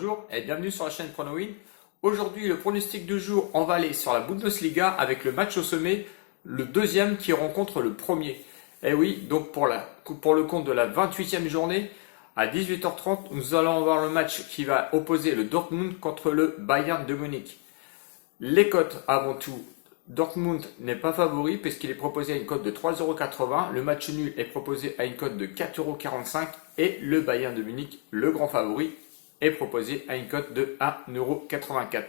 Bonjour et bienvenue sur la chaîne PronoWin. Aujourd'hui, le pronostic du jour, on va aller sur la Bundesliga avec le match au sommet, le deuxième qui rencontre le premier. Et oui, donc pour le compte de la 28e journée, à 18h30, nous allons avoir le match qui va opposer le Dortmund contre le Bayern de Munich. Les cotes avant tout, Dortmund n'est pas favori puisqu'il est proposé à une cote de 3,80 €. Le match nul est proposé à une cote de 4,45 € et le Bayern de Munich, le grand favori, est proposé à une cote de 1,84 €.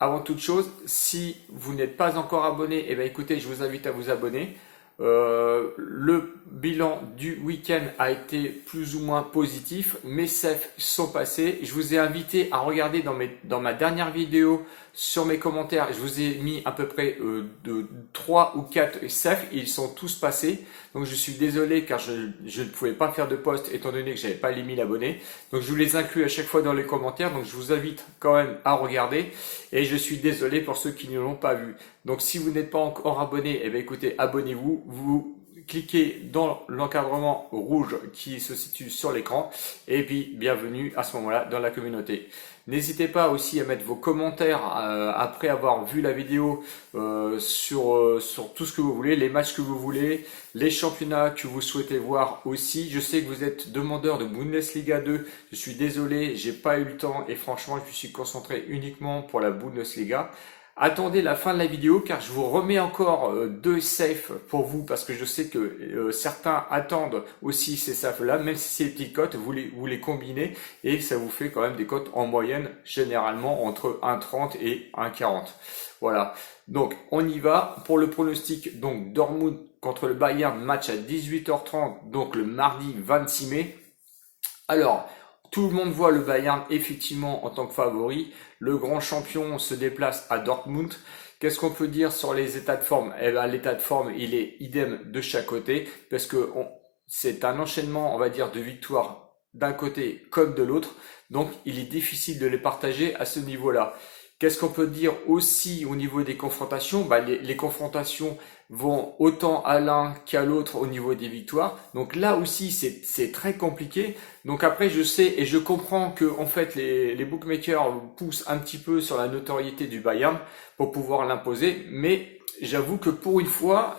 Avant toute chose, si vous n'êtes pas encore abonné, eh bien écoutez, je vous invite à vous abonner. Le bilan du week-end a été plus ou moins positif. Mes CEF sont passés. Je vous ai invité à regarder dans ma dernière vidéo sur mes commentaires. Je vous ai mis à peu près de 3 ou 4 CEF. Ils sont tous passés. Donc je suis désolé car je ne pouvais pas faire de post étant donné que je n'avais pas les 1000 abonnés. Donc je vous les inclus à chaque fois dans les commentaires. Donc je vous invite quand même à regarder. Et je suis désolé pour ceux qui ne l'ont pas vu. Donc si vous n'êtes pas encore abonné, eh bien écoutez, abonnez-vous. Vous cliquez dans l'encadrement rouge qui se situe sur l'écran. Et puis bienvenue à ce moment-là dans la communauté. N'hésitez pas aussi à mettre vos commentaires après avoir vu la vidéo sur tout ce que vous voulez, les matchs que vous voulez, les championnats que vous souhaitez voir aussi. Je sais que vous êtes demandeur de Bundesliga 2. Je suis désolé, j'ai pas eu le temps et franchement, je me suis concentré uniquement pour la Bundesliga. Attendez la fin de la vidéo car je vous remets encore deux safes pour vous parce que je sais que certains attendent aussi ces safes là, même si c'est des petites cotes, vous les combinez et ça vous fait quand même des cotes en moyenne généralement entre 1,30 et 1,40. Voilà, donc on y va pour le pronostic. Donc Dortmund contre le Bayern, match à 18h30, donc le mardi 26 mai. Alors, tout le monde voit le Bayern effectivement en tant que favori. Le grand champion se déplace à Dortmund. Qu'est-ce qu'on peut dire sur les états de forme? Eh bien, l'état de forme, il est idem de chaque côté parce que c'est un enchaînement, on va dire, de victoires d'un côté comme de l'autre. Donc, il est difficile de les partager à ce niveau-là. Qu'est-ce qu'on peut dire aussi au niveau des confrontations? Les confrontations vont autant à l'un qu'à l'autre au niveau des victoires. Donc là aussi, c'est très compliqué. Donc après, je sais et je comprends que en fait, les bookmakers poussent un petit peu sur la notoriété du Bayern pour pouvoir l'imposer. Mais j'avoue que pour une fois,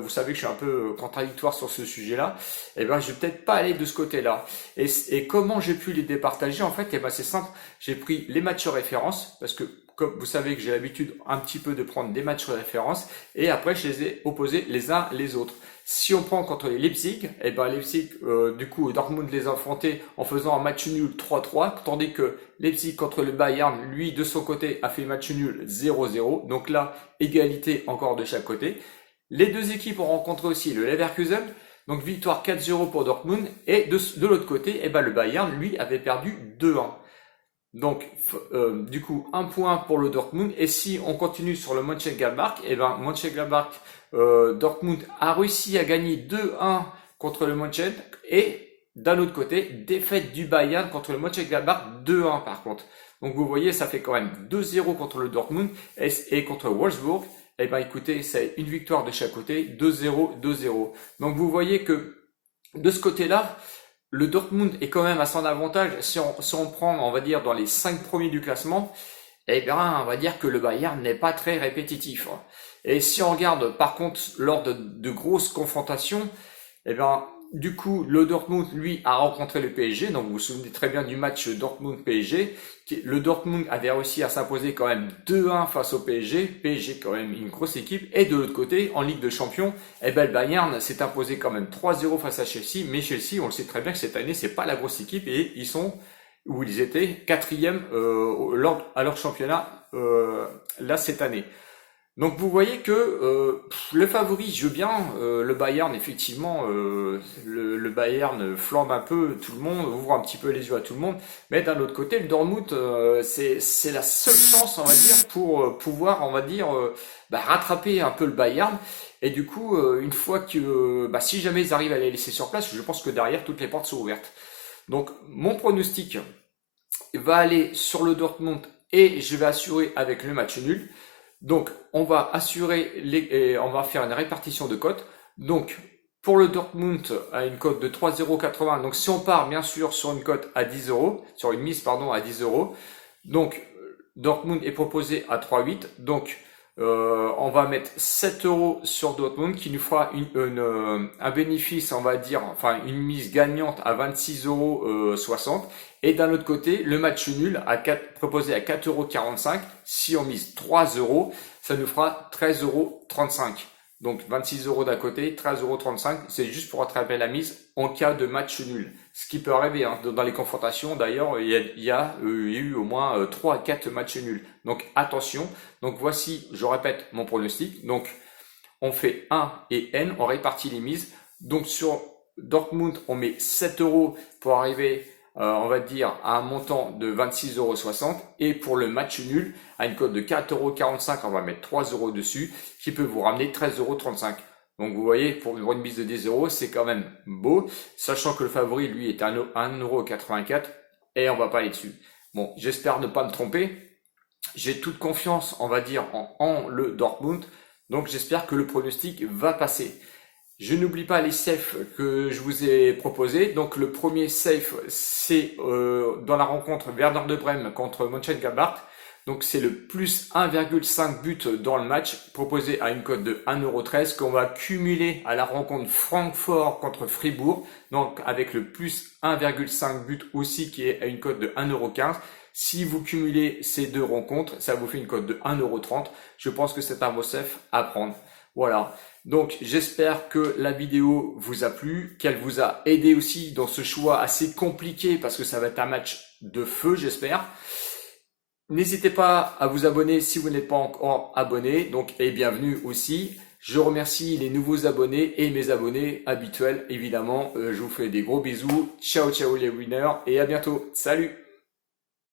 vous savez que je suis un peu contradictoire sur ce sujet-là, et ben, je vais peut-être pas aller de ce côté-là. Et comment j'ai pu les départager? En fait, eh ben, c'est simple. J'ai pris les matchs références parce que comme vous savez que j'ai l'habitude un petit peu de prendre des matchs de référence et après je les ai opposés les uns les autres. Si on prend contre les Leipzig, et ben Leipzig, du coup Dortmund les a affrontés en faisant un match nul 3-3, tandis que Leipzig contre le Bayern, lui de son côté a fait match nul 0-0. Donc là, égalité encore de chaque côté. Les deux équipes ont rencontré aussi le Leverkusen, donc victoire 4-0 pour Dortmund et de l'autre côté, et ben le Bayern lui avait perdu 2-1. Donc, du coup, un point pour le Dortmund. Et si on continue sur le Mönchengladbach, et ben Mönchengladbach, Dortmund a réussi à gagner 2-1 contre le Mönchen. Et d'un autre côté, défaite du Bayern contre le Mönchengladbach 2-1 par contre. Donc vous voyez, ça fait quand même 2-0 contre le Dortmund et contre Wolfsburg. Et ben écoutez, c'est une victoire de chaque côté, 2-0, 2-0. Donc vous voyez que de ce côté-là, le Dortmund est quand même à son avantage. Si on prend, on va dire, dans les 5 premiers du classement, eh bien, on va dire que le Bayern n'est pas très répétitif. Et si on regarde, par contre, lors de grosses confrontations, eh bien, du coup, le Dortmund, lui, a rencontré le PSG. Donc, vous vous souvenez très bien du match Dortmund-PSG. Le Dortmund avait réussi à s'imposer quand même 2-1 face au PSG. PSG, quand même, une grosse équipe. Et de l'autre côté, en Ligue de Champions, eh ben, le Bayern s'est imposé quand même 3-0 face à Chelsea. Mais Chelsea, on le sait très bien que cette année, c'est pas la grosse équipe. Et ils étaient quatrième à leur championnat là cette année. Donc vous voyez que le favori joue bien, le Bayern effectivement, le Bayern flambe un peu tout le monde, ouvre un petit peu les yeux à tout le monde, mais d'un autre côté le Dortmund c'est la seule chance on va dire pour pouvoir on va dire rattraper un peu le Bayern et du coup une fois que si jamais ils arrivent à les laisser sur place, je pense que derrière toutes les portes sont ouvertes. Donc mon pronostic va aller sur le Dortmund et je vais assurer avec le match nul. Donc, on va assurer on va faire une répartition de cotes. Donc, Pour le Dortmund, à une cote de 3,80€. Donc, si on part bien sûr sur une cote à 10€, sur une mise pardon à 10€, donc Dortmund est proposé à 3,8. Donc, on va mettre 7€ sur Dortmund qui nous fera un bénéfice, on va dire, enfin une mise gagnante à 26,60€. Et d'un autre côté, le match nul proposé à 4,45€. Si on mise 3€, ça nous fera 13,35€. Donc 26€ d'un côté, 13,35€, c'est juste pour attraper la mise en cas de match nul. Ce qui peut arriver hein. Dans les confrontations, d'ailleurs, il y a eu au moins 3 à 4 matchs nuls. Donc attention. Donc voici, je répète mon pronostic. Donc on fait 1 et N, on répartit les mises. Donc sur Dortmund, on met 7€ pour arriver on va dire à un montant de 26,60€. Et pour le match nul, à une cote de 4,45€, on va mettre 3€ dessus, qui peut vous ramener 13,35€. Donc vous voyez, pour une mise de 10€, c'est quand même beau, sachant que le favori, lui, est à 1,84€, et on va pas aller dessus. Bon, j'espère ne pas me tromper. J'ai toute confiance, on va dire, en le Dortmund. Donc j'espère que le pronostic va passer. Je n'oublie pas les safes que je vous ai proposés. Donc le premier safe, c'est dans la rencontre Werder de Brême contre Mönchengladbach. Donc c'est le plus 1,5 but dans le match, proposé à une cote de 1,13€ qu'on va cumuler à la rencontre Francfort contre Fribourg. Donc avec le plus 1,5 but aussi qui est à une cote de 1,15€. Si vous cumulez ces deux rencontres, ça vous fait une cote de 1,30€. Je pense que c'est un beau safe à prendre. Voilà. Donc j'espère que la vidéo vous a plu, qu'elle vous a aidé aussi dans ce choix assez compliqué parce que ça va être un match de feu, j'espère. N'hésitez pas à vous abonner si vous n'êtes pas encore abonné, donc et bienvenue aussi. Je remercie les nouveaux abonnés et mes abonnés habituels évidemment. Je vous fais des gros bisous. Ciao ciao les winners et à bientôt. Salut!